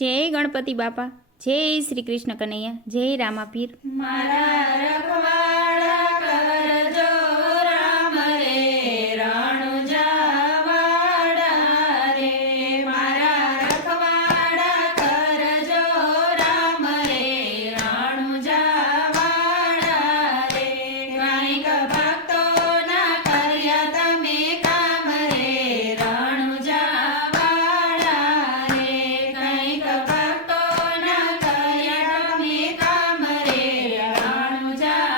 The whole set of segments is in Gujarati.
જય ગણપતિ બાપા, જય શ્રી કૃષ્ણ કનૈયા, જય રામાપીર। મારા રખવાડા કરજો રામ રે રણુજાવાડા રે, મારા રખવાડા કરજો રામ રે રણુજાવાડા રે, કાંઈક ભક્તોના કર્યા તમે કામ રે રણુજાવાડા રે, કાંઈક ભક્તોના કર્યા તમે કામ રે રણુજાવાડા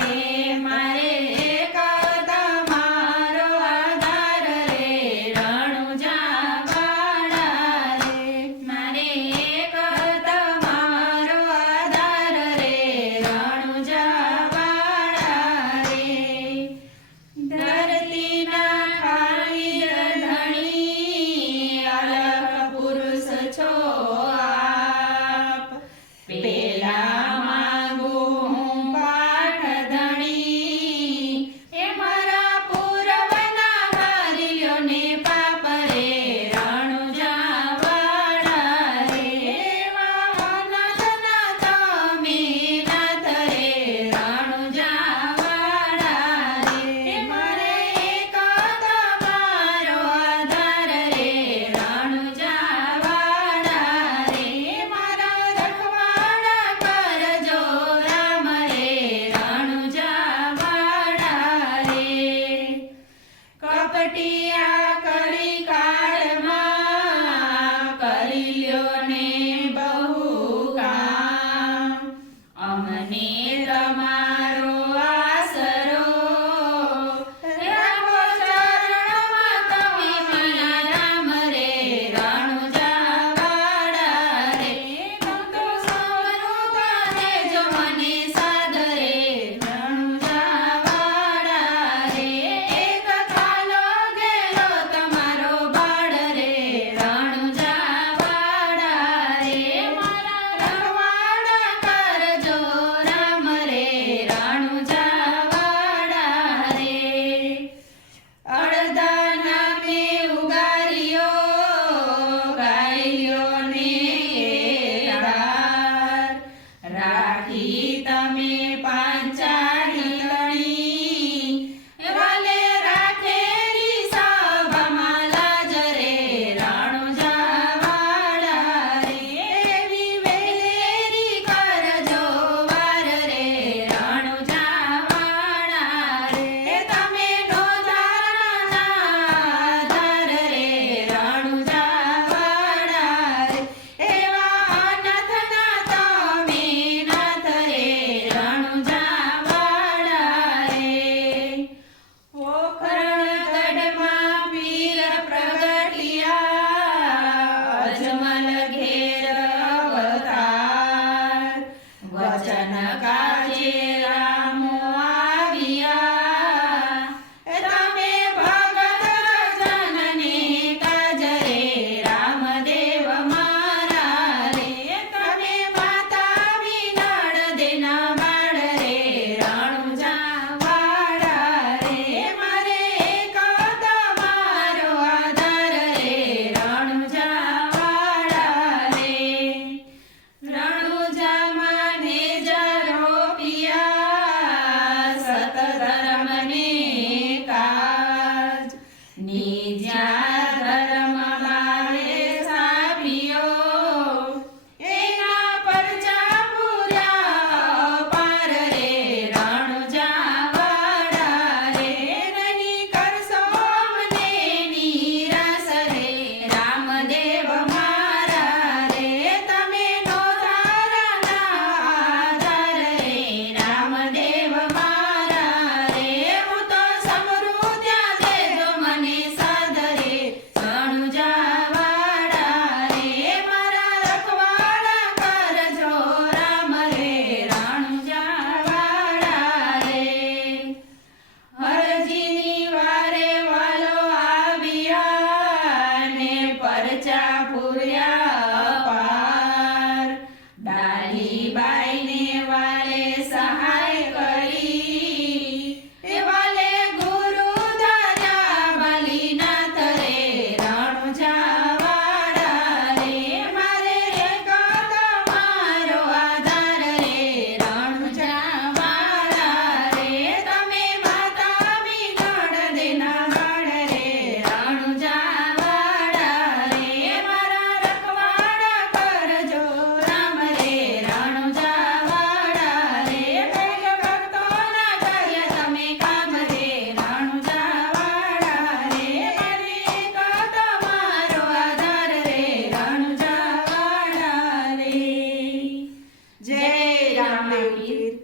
રે, મારે એક તમારો આધાર રે રણુજાવાડા રે, મારે એક તમારો આધાર રે રણુજાવાડા રે, ધરતીના ખાવીર ધણી અલગ પુરુષ છો આપ, પેલા માંગુ હું પાઠ ધણી, એ મારા પૂર્વના હાર્યો ને પાપ રે રણુજાવાડા રે, વાહનના તમે નાથ રે રણુજાવાડા રે, મારે એક તમારો આધાર રે રણુજાવાડા રે, મારા રખવાડા કરજો રામ રે રણુજાવાડા રે, કપટિયા કળી કાળમાં કરી લ્યો ને બહુ કામ, અમને તમારો આસરો રાખો ચરણમાં તમે મારા રામ રે રણુજાવાડા રે, ભક્તો સૌનું તારે જો મને સાદ રે રણુજાવાડા રે, એક થાલો ગેલો તમારો બાળ રે રણુજાવાડા રે, મારા રખવાડા કરજો રામ રે રણુજાવાડા રે, અડધા નામે ઉગાર્યો ગાયલ્યો ને દાર, રાખી તમે પાંચાળી તણી, વાલે રાખેલી સભામાં લાજ રે રણુજાવાડા રે, એવી વેલેરી કરજો વાર રે રણુજાવાડા રે, તમે નો આધાર રે રણુજાવાડા રે, એવા અનાથના તમે નાથ રે રણુજાવાડા રે, પોખરણગઢમાં પીર પ્રગટ્યા અજમલ ઘેર અવતાર, વચન કાજે રામો આવ્યા, તમે ભગત જનને કાજ રે રામદેવ મારા રે, તમે માતા વિનળ દેના બાળ રે રણુજાવાડા રે, મારે એક તમારો આધાર રે રણુજાવાડા રે, રણુજામાં નેજારો પિયા સતધર્મને કાજ, નિજા ધર્મ બાળે સાપ્યો, એના પરચા પૂર્યા પાર રે રણુજાવાડા રે, નહીં કરશો અમને નિરાશ રે રામદેવ મારા રે, તમે નો તારાના આધાર રે રામદેવ મારા રે, હું તો સમરું ત્યાં દેજો મને સાદ રે રણુજાવાડા રે, મારા રખવાડા કરજો રામ રે રણુજાવાડા રે, હરજીની વારે વાલો આવ્યા ને પરચા પૂર્યા